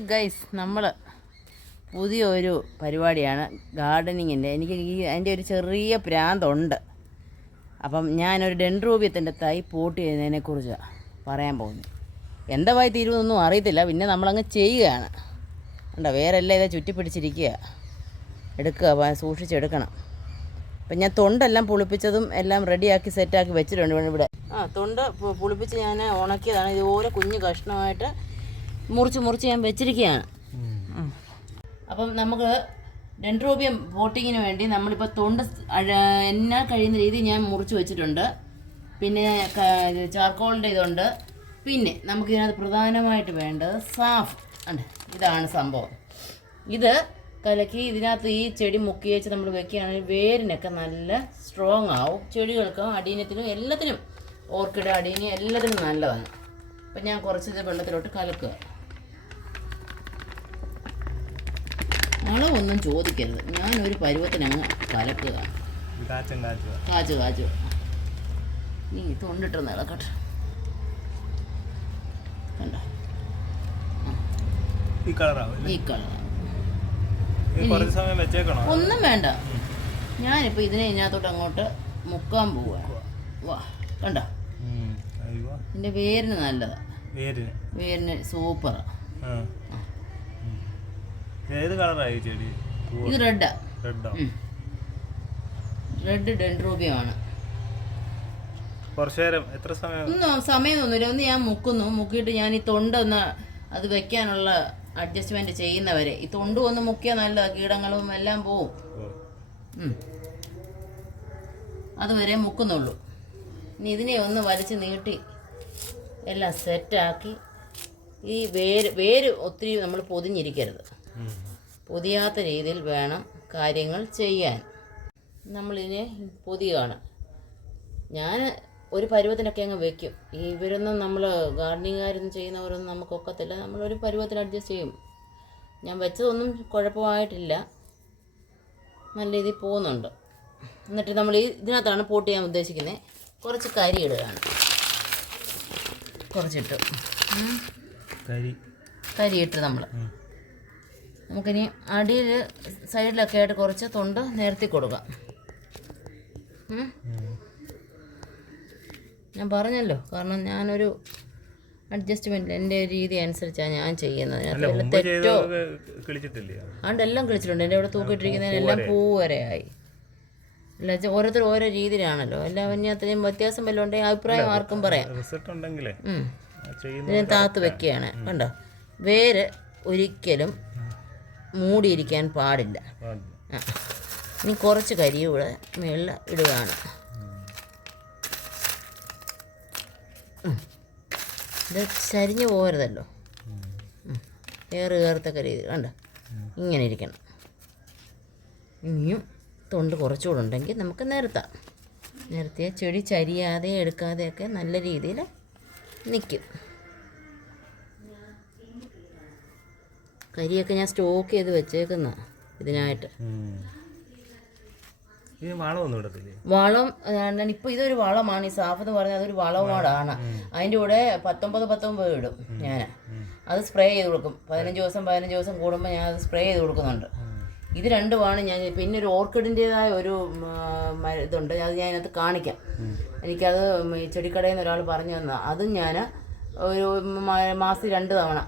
Guys നമ്മൾ പുതിയൊരു പരിപാടിയാണ് ഗാർഡനിങ്ങിൻ്റെ. എനിക്ക് അതിൻ്റെ ഒരു ചെറിയ പ്രാന്തുണ്ട്. അപ്പം ഞാനൊരു ഡെൻഡ്രോബിയത്തിൻ്റെ തൈ പോട്ട് ചെയ്യുന്നതിനെക്കുറിച്ച് പറയാൻ പോകുന്നു. എന്താ വായി തീരുമെന്നൊന്നും അറിയത്തില്ല. പിന്നെ നമ്മളങ്ങ് ചെയ്യുകയാണ്. ഉണ്ടോ, വേറെ എല്ലാം ഇതേ ചുറ്റിപ്പിടിച്ചിരിക്കുക. എടുക്കുക, സൂക്ഷിച്ചെടുക്കണം. അപ്പം ഞാൻ തൊണ്ടെല്ലാം പുളിപ്പിച്ചതും എല്ലാം റെഡിയാക്കി സെറ്റാക്കി വെച്ചിട്ടുണ്ട് ഇവിടെ. തൊണ്ട് പുളിപ്പിച്ച് ഞാൻ ഉണക്കിയതാണ്. ഇതുപോലെ കുഞ്ഞു കഷ്ണമായിട്ട് മുറിച്ച് ഞാൻ വെച്ചിരിക്കുകയാണ്. അപ്പം നമുക്ക് ഡെൻഡ്രോബിയം പോട്ടിങ്ങിന് വേണ്ടി നമ്മളിപ്പോൾ തൊണ്ട് എന്നാൽ കഴിയുന്ന രീതിയിൽ ഞാൻ മുറിച്ച് വെച്ചിട്ടുണ്ട്. പിന്നെ ചാർക്കോളിൻ്റെ ഇതുണ്ട്. പിന്നെ നമുക്കിതിനകത്ത് പ്രധാനമായിട്ട് വേണ്ടത് സാഫ് ഉണ്ട്. ഇതാണ് സംഭവം. ഇത് കലക്കി ഇതിനകത്ത് ഈ ചെടി മുക്കി വെച്ച് നമ്മൾ വെക്കുകയാണെങ്കിൽ വേരിനൊക്കെ നല്ല സ്ട്രോങ് ആവും. ചെടികൾക്കും അടീനത്തിനും എല്ലാത്തിനും, ഓർക്കിഡ് അടീനി എല്ലാത്തിനും നല്ലതാണ്. അപ്പം ഞാൻ കുറച്ച് വെള്ളത്തിലോട്ട് കലക്കുക. അളവൊന്നും ചോദിക്കരുത്, ഞാനൊരു പരുവത്തിനങ്ങ് കലക്കുക. കാച്ചു നീ തൊണ്ടിട്ട് ഇളക്കട്ടെ. കണ്ടോ, ഈ കളർ ഒന്നും വേണ്ട. ഞാനിപ്പോൾ ഇതിനകത്തോട്ട് അങ്ങോട്ട് മുക്കാൻ പോവുക. വാ, കണ്ടോ, ഇതിൻ്റെ വേരിന് നല്ലതാ. വേരിന് സൂപ്പറാ. ഇത് റെഡ് ഡെൻഡ്രോബിയമാണ്. സമയമൊന്നുമില്ല. ഒന്ന് ഞാൻ മുക്കിയിട്ട് ഞാൻ ഈ തൊണ്ടൊന്ന് അത് വെക്കാനുള്ള അഡ്ജസ്റ്റ്മെന്റ് ചെയ്യുന്നവരെ ഈ തൊണ്ട് ഒന്ന് മുക്കിയാൽ നല്ലതാണ്. കീടങ്ങളും എല്ലാം പോവും. അതുവരെ മുക്കുന്നുള്ളൂ. ഇനി ഇതിനെ ഒന്ന് വലിച്ച് നീട്ടി എല്ലാം സെറ്റാക്കി. ഈ വേര് ഒത്തിരി നമ്മൾ പൊതിഞ്ഞിരിക്കരുത്. പൊതിയാത്ത രീതിയിൽ വേണം കാര്യങ്ങൾ ചെയ്യാൻ. നമ്മളിതിനെ പൊതിയാണ്. ഞാൻ ഒരു പരുവത്തിനൊക്കെ അങ്ങ് വെക്കും. ഇവരൊന്നും നമ്മൾ ഗാർഡനിങ്ങുകാരൊന്നും ചെയ്യുന്നവരൊന്നും നമുക്കൊക്കത്തില്ല. നമ്മളൊരു പരുവത്തിന് അഡ്ജസ്റ്റ് ചെയ്യും. ഞാൻ വെച്ചതൊന്നും കുഴപ്പമായിട്ടില്ല, നല്ല രീതിയിൽ പോകുന്നുണ്ട്. എന്നിട്ട് നമ്മൾ ഇതിനകത്താണ് പോട്ട് ചെയ്യാൻ ഉദ്ദേശിക്കുന്നത്. കുറച്ച് കരി ഇടുകയാണ്. കുറച്ചിട്ട് കരിയിട്ട് നമുക്കിനി അടിയിൽ സൈഡിലൊക്കെ ആയിട്ട് കുറച്ച് തൊണ്ട് നിരത്തി കൊടുക്കാം. ഞാൻ പറഞ്ഞല്ലോ, കാരണം ഞാനൊരു അഡ്ജസ്റ്റ്മെൻറ്റ് എൻ്റെ രീതി അനുസരിച്ചാണ് ഞാൻ ചെയ്യുന്നത്. തെറ്റോ അതുകൊണ്ടെല്ലാം കിളിച്ചിട്ടുണ്ട്. എൻ്റെ ഇവിടെ തൂക്കിയിട്ടിരിക്കുന്നതിനെല്ലാം പൂ വരെ ആയി. അല്ല, ഓരോരുത്തർ ഓരോ രീതിയിലാണല്ലോ. എല്ലാ വന്യത്തിനെയും വ്യത്യാസം വല്ലതും ഉണ്ടെങ്കിൽ അഭിപ്രായം ആർക്കും പറയാം. ഇതിനെ താത്ത് വെക്കുകയാണ്. കണ്ടോ, വേര് ഒരിക്കലും മൂടിയിരിക്കാൻ പാടില്ല. ഇനി കുറച്ച് കരി കൂടെ മേളിൽ ഇടുകയാണ്. ഇത് ചരിഞ്ഞു പോകരുതല്ലോ. കയറത്തക്ക രീതി കണ്ടോ, ഇങ്ങനെ ഇരിക്കണം. ഇനിയും തൊണ്ട് കുറച്ചുകൂടെ ഉണ്ടെങ്കിൽ നമുക്ക് നിരത്തിയ ചെടി ചരിയാതെ എടുക്കാതെയൊക്കെ നല്ല രീതിയിൽ നിൽക്കും. കരിയൊക്കെ ഞാൻ സ്റ്റോക്ക് ചെയ്ത് വെച്ചേക്കുന്ന ഇതിനായിട്ട്. വളം ഇപ്പോൾ ഇതൊരു വളമാണ്. ഈ സാഫ് എന്ന് പറഞ്ഞാൽ അതൊരു വളമാണ്. അതിൻ്റെ കൂടെ 19 ഇടും ഞാൻ. അത് സ്പ്രേ ചെയ്ത് കൊടുക്കും. 15 ദിവസം കൂടുമ്പോൾ ഞാൻ അത് സ്പ്രേ ചെയ്ത് കൊടുക്കുന്നുണ്ട്. ഇത് രണ്ടുമാണ് ഞാൻ. പിന്നെ ഒരു ഓർക്കിഡിൻ്റെതായ ഒരു ഇതുണ്ട്, അത് ഞാൻ അതിനകത്ത് കാണിക്കാം. എനിക്കത് ചെടിക്കടയിൽ നിന്ന് ഒരാൾ പറഞ്ഞു തന്ന അതും ഞാൻ ഒരു മാസത്തിൽ 2 തവണ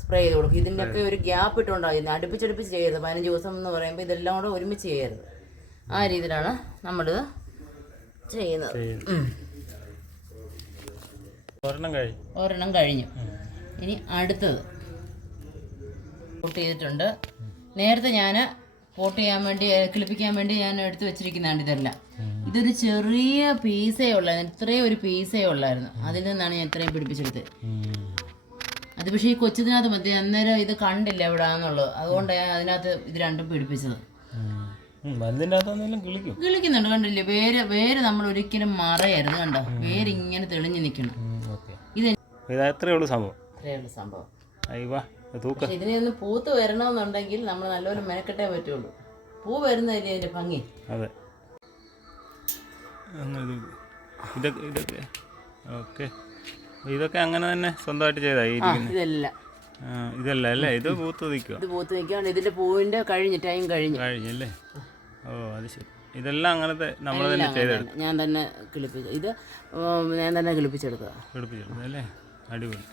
സ്പ്രേ ചെയ്ത് കൊടുക്കും. ഇതിൻ്റെയൊക്കെ ഒരു ഗ്യാപ്പ് ഇട്ടുണ്ടായിരുന്നു. അടുപ്പിച്ചടുപ്പിച്ച് ചെയ്യരുത്. 15 ദിവസം എന്ന് പറയുമ്പോൾ ഇതെല്ലാം കൂടെ ഒരുമിച്ച് ചെയ്യരുത്. ആ രീതിയിലാണ് നമ്മളിത് ചെയ്യുന്നത്. ഒരെണ്ണം കഴിഞ്ഞു. ഇനി അടുത്തത് പോട്ട് ചെയ്തിട്ടുണ്ട്. നേരത്തെ ഞാൻ പോട്ട് ചെയ്യാൻ വേണ്ടി കിളിപ്പിക്കാൻ വേണ്ടി ഞാൻ എടുത്ത് വെച്ചിരിക്കുന്നതാണ് ഇതെല്ലാം. ഇതൊരു ചെറിയ പീസേ ഉള്ളായിരുന്നു. ഇത്രയും ഒരു പീസേ ഉള്ളായിരുന്നു. അതിൽ നിന്നാണ് ഞാൻ ഇത്രയും പിടിപ്പിച്ചെടുത്തത്. അത് പക്ഷേ ഈ കൊച്ചിനകത്ത് മതി. അന്നേരം ഇത് കണ്ടില്ല എവിടാന്നുള്ളത്. അതുകൊണ്ടാണ് ഞാൻ അതിനകത്ത് ഇത് രണ്ടും പിടിപ്പിച്ചത്. കിളിക്കുന്നുണ്ട്, കണ്ടില്ലേ? വേര് നമ്മൾ ഒരിക്കലും മറയരുത്. കണ്ടോ, വേര് ഇങ്ങനെ തെളിഞ്ഞു നിൽക്കണം. ഇത്രയേ ഉള്ളൂ സംഭവം. ഇതിനെ ഒന്ന് പൂത്ത് വരണമെന്നുണ്ടെങ്കിൽ നമ്മൾ നല്ലപോലെ മെനക്കെട്ടേ പറ്റുള്ളൂ. പൂ വരുന്നതല്ലേ അതിന്റെ ഭംഗി. ഇതൊക്കെ അങ്ങനെ തന്നെ സ്വന്തമായിട്ട് ചെയ്താ. ഇതെല്ലാം ഇതല്ല അല്ലേ, ഇത് പൂത്ത് നിൽക്കുക. ഇത് പൂത്ത് നിൽക്കുകയാണ്. ഇതിൻ്റെ പൂവിൻ്റെ ടൈം കഴിഞ്ഞല്ലേ? ഓ അത് ശരി. ഇതെല്ലാം അങ്ങനത്തെ നമ്മൾ തന്നെ ചെയ്തെടുക്കും. ഞാൻ തന്നെ കിളിപ്പിച്ചെടുക്കുക. കിളിപ്പിച്ചെടുക്കും അല്ലേ? അടിപൊളി.